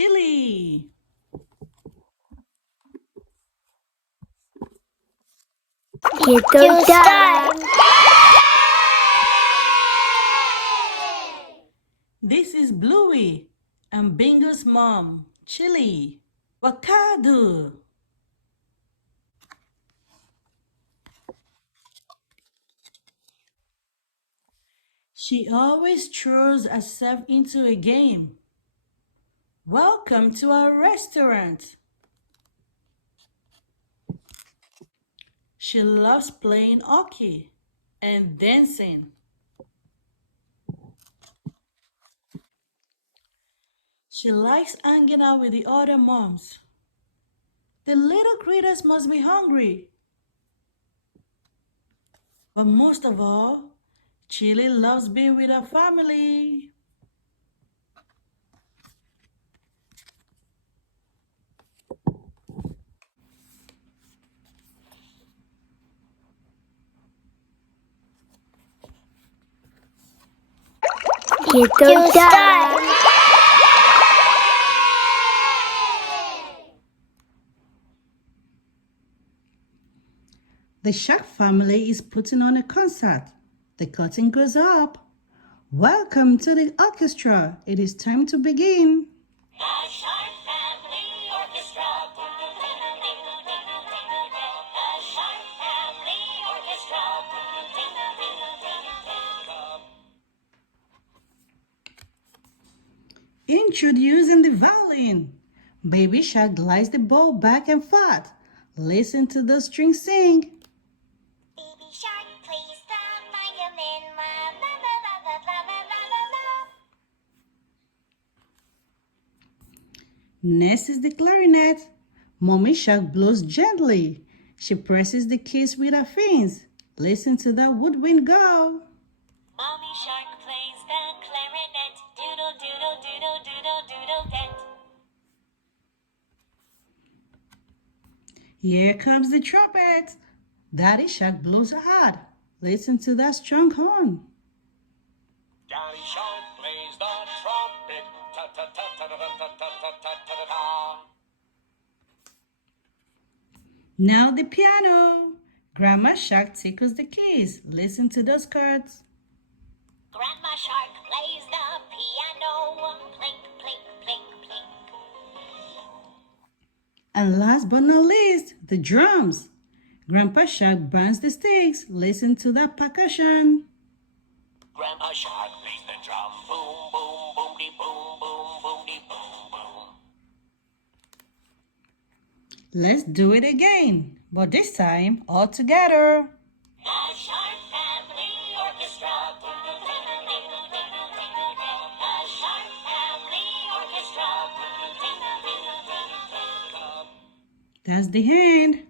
Chilli. It's time. This is Bluey and Bingo's mom, Chilli. Wakadu. She always throws herself into a game. Welcome to our restaurant. She loves playing hockey and dancing. She likes hanging out with the other moms. The little critters must be hungry. But most of all, Chilli loves being with her family. It's time. The Shark family is putting on a concert. The curtain goes up. Welcome to the orchestra. It is time to begin. The Shark Family Orchestra. The Shark Family Orchestra. Introducing the violin. Baby Shark glides the bow back and forth. Listen to the strings sing. Baby Shark plays the violin. La la la la la la la la la. Next is the clarinet. Mommy Shark blows gently. She presses the keys with her fins. Listen to that woodwind go. Mommy Shark plays the clarinet. Doodle doodle doodle doodle doodle dent. Here comes the trumpet. Daddy Shark blows hard. Listen to that strong horn. Daddy Shark plays the trumpet. Ta ta ta ta ta ta ta ta ta ta ta. Now the piano. Grandma Shark tickles the keys. Listen to those chords. Grandma Shark plays the piano. Plink plink plink plink. And last but not least, the drums. Grandpa Shark burns the sticks. Listen to that percussion. Grandma Shark plays the drum. Boom boom boom de boom boom boom de boom boom. Let's do it again, but this time all together. The Shark Family Orchestra. The Shark Family Orchestra. That's the hand.